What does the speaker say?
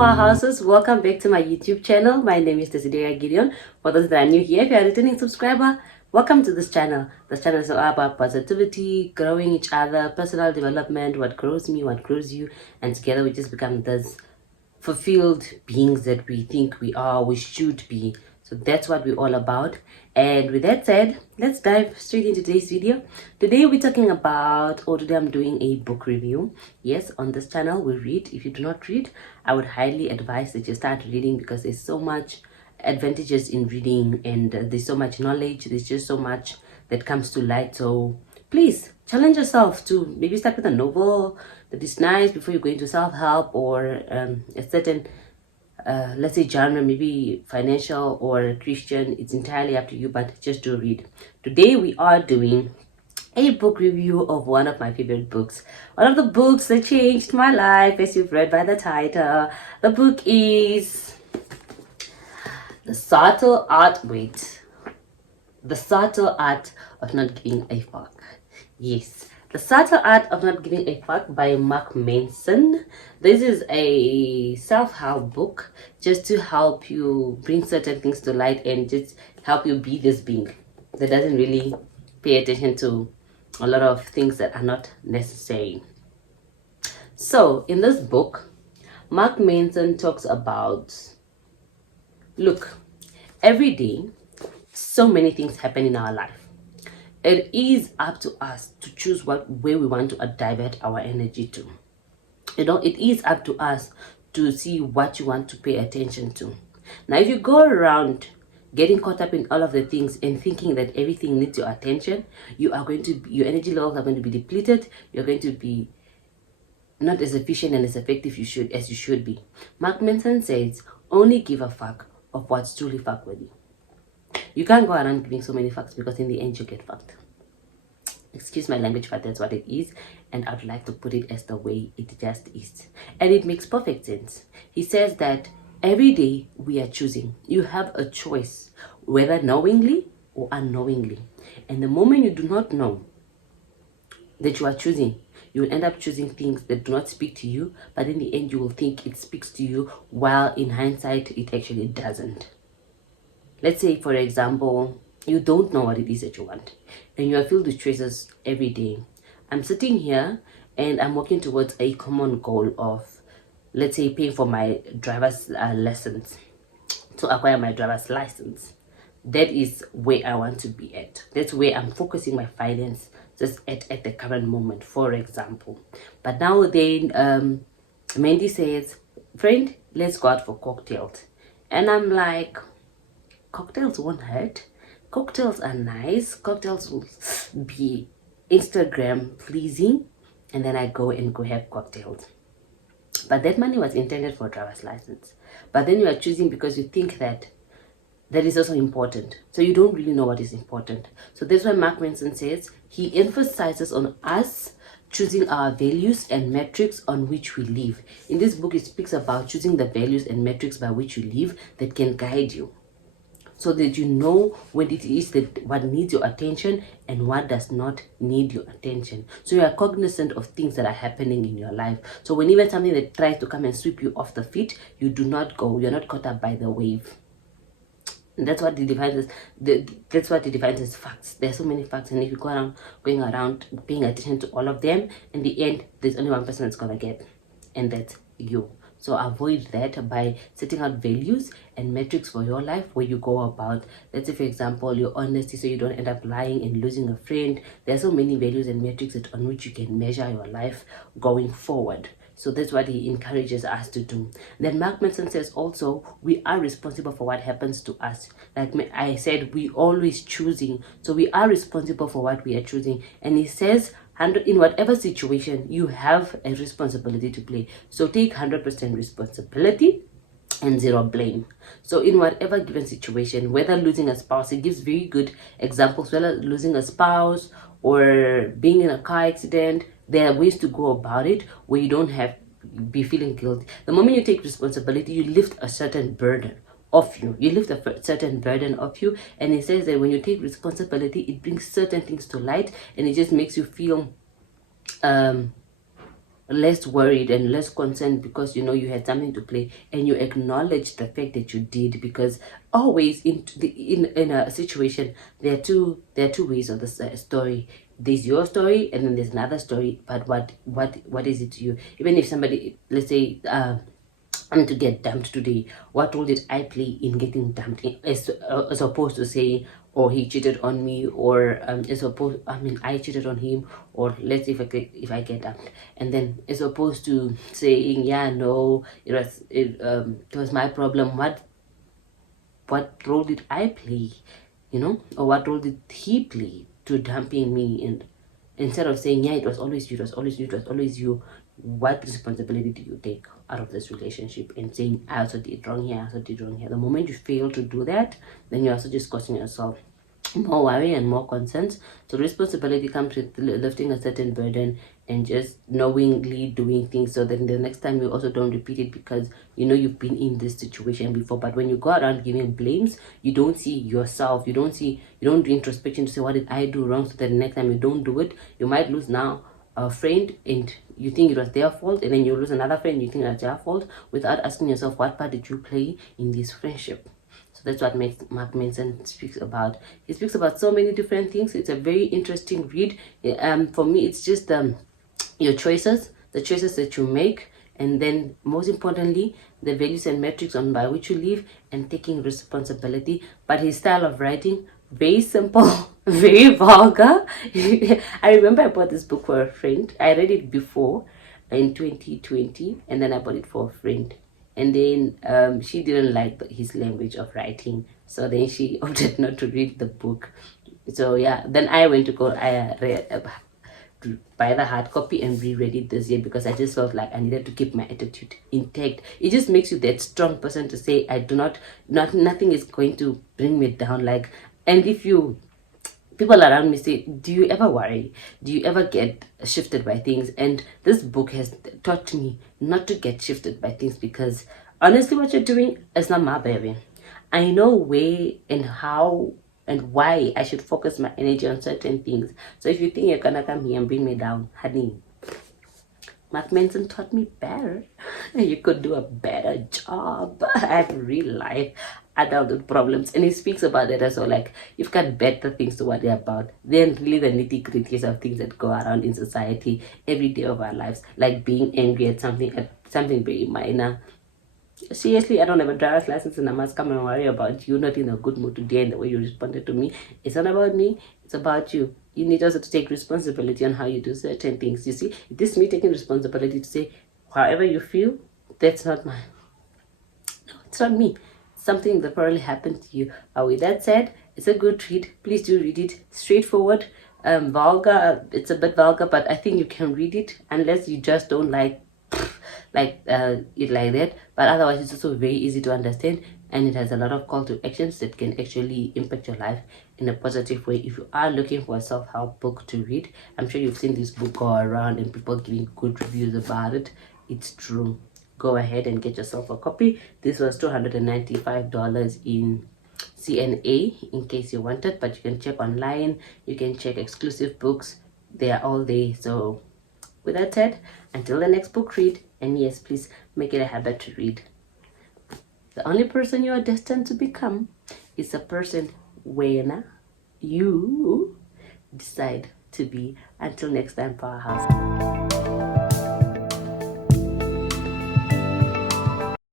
our houses, welcome back to my YouTube channel. My name is Desideria Gideon. For those that are new here, if you are a returning subscriber, welcome to this channel. This channel is all about positivity, growing each other, personal development, what grows me, what grows you, and together we just become those fulfilled beings that we think we are, we should be. So that's what we're all about. And with that said, let's dive straight into today's video. Today we're talking about, or today I'm doing a book review. Yes, on this channel we read. If you do not read, I would highly advise that you start reading, because there's so much advantages in reading, and there's so much knowledge, there's just so much that comes to light. So please challenge yourself to maybe start with a novel that is nice before you go into self-help, or a certain let's say genre, maybe financial or Christian. It's entirely up to you, but just do read. Today we are doing a book review of one of my favorite books, one of the books that changed my life, as you've read by the title. The book is The Subtle Art of Not Giving a Fuck. Yes, The Subtle Art of Not Giving a Fuck by Mark Manson. This is a self-help book just to help you bring certain things to light and just help you be this being that doesn't really pay attention to a lot of things that are not necessary. So in this book, Mark Manson talks about, look, every day so many things happen in our life. It is up to us to choose where we want to divert our energy to. It is up to us to see what you want to pay attention to. Now, if you go around getting caught up in all of the things and thinking that everything needs your attention, your energy levels are going to be depleted. You're going to be not as efficient and as effective as you should be. Mark Manson says, only give a fuck of what's truly fuck with you. You can't go around giving so many fucks, because in the end you get fucked. Excuse my language, but that's what it is, and I'd like to put it as the way it just is. And it makes perfect sense. He says that every day we are choosing. You have a choice, whether knowingly or unknowingly. And the moment you do not know that you are choosing, you will end up choosing things that do not speak to you, but in the end you will think it speaks to you, while in hindsight it actually doesn't. Let's say, for example, you don't know what it is that you want, and you are filled with choices every day. I'm sitting here and I'm working towards a common goal of, let's say, paying for my driver's lessons, to acquire my driver's license. That is where I want to be at. That's where I'm focusing my finance just at the current moment, for example. But now then, Mandy says, friend, let's go out for cocktails. And I'm like, cocktails won't hurt. Cocktails are nice. Cocktails will be Instagram pleasing. And then I go have cocktails. But that money was intended for a driver's license. But then you are choosing because you think that is also important. So you don't really know what is important. So that's why Mark Manson says he emphasizes on us choosing our values and metrics on which we live. In this book, it speaks about choosing the values and metrics by which you live that can guide you, so that you know when it is that what needs your attention and what does not need your attention. So you are cognizant of things that are happening in your life. So when even something that tries to come and sweep you off the feet, you're not caught up by the wave. And that's what it defines as facts. There are so many facts, and if you going around paying attention to all of them, in the end there's only one person that's gonna get, and that's you. So avoid that by setting out values and metrics for your life, where you go about, let's say, for example, your honesty, so you don't end up lying and losing a friend. There are so many values and metrics on which you can measure your life going forward. So that's what he encourages us to do. Then Mark Manson says also, we are responsible for what happens to us. Like I said, we always choosing. So we are responsible for what we are choosing. And he says, in whatever situation, you have a responsibility to play. So take 100% responsibility and zero blame. So in whatever given situation, whether losing a spouse, it gives very good examples, whether losing a spouse or being in a car accident, there are ways to go about it where you don't have be feeling guilty. The moment you take responsibility, you lift a certain burden off you. You lift a certain burden off you. And it says that when you take responsibility, it brings certain things to light, and it just makes you feel less worried and less concerned because you know you had something to play, and you acknowledge the fact that you did. Because always in a situation, there are two ways of the story. There's your story, and then there's another story. But what is it to you? Even if somebody, let's say, I'm to get dumped today, what role did I play in getting dumped, as opposed to saying, oh, he cheated on me, or as opposed, I mean, I cheated on him, or let's say if I get dumped, and then as opposed to saying, yeah, no, it was my problem. What role did I play, or what role did he play to dumping me? And instead of saying, yeah, it was always you, it was always you, it was always you, what responsibility do you take out of this relationship? And saying, I also did wrong here, I also did wrong here. The moment you fail to do that, then you're also just causing yourself more worry and more concerns. So responsibility comes with lifting a certain burden and just knowingly doing things, so that the next time you also don't repeat it, because you know you've been in this situation before. But when you go around giving blames, you don't see yourself, you don't do introspection to say, what did I do wrong, so that the next time you don't do it. You might lose now a friend and you think it was their fault, and then you lose another friend, you think that's their fault, without asking yourself, what part did you play in this friendship? So that's what makes Mark Manson speaks about. He speaks about so many different things. It's a very interesting read. For me, it's just your choices, the choices that you make, and then most importantly, the values and metrics on by which you live, and taking responsibility. But his style of writing, very simple, very vulgar. I remember I bought this book for a friend. I read it before in 2020, and then I bought it for a friend, and then she didn't like his language of writing, so then she opted not to read the book. So yeah, then I went to go to buy the hard copy and reread it this year, because I just felt like I needed to keep my attitude intact. It just makes you that strong person to say, I do not nothing is going to bring me down. Like, and if you people around me say, do you ever worry, do you ever get shifted by things? And this book has taught me not to get shifted by things, because honestly, what you're doing is not my baby. I know where and how and why I should focus my energy on certain things. So if you think you're gonna come here and bring me down, honey, Mark Manson taught me better. You could do a better job. I have real life adulthood problems, and he speaks about that as well. Like, you've got better things to worry about than really the nitty gritties of things that go around in society every day of our lives, like being angry at something very minor. Seriously, I don't have a driver's license, and I must come and worry about you not in a good mood today and the way you responded to me. It's not about me, it's about you. You need also to take responsibility on how you do certain things. You see, this is me taking responsibility to say, however you feel, that's not mine. No, it's not me. It's something that probably happened to you. But with that said, it's a good read. Please do read it. Straightforward, vulgar. It's a bit vulgar, but I think you can read it, unless you just don't like it like that. But otherwise, it's also very easy to understand, and it has a lot of call to actions that can actually impact your life in a positive way. If you are looking for a self-help book to read, I'm sure you've seen this book go around and people giving good reviews about it. It's true. Go ahead and get yourself a copy. This was $295 in CNA, in case you want it, but you can check online, you can check exclusive books, they are all there. So with that said, until the next book read, and yes, please make it a habit to read. The only person you are destined to become is a person when you decide to be. Until next time, Powerhouse.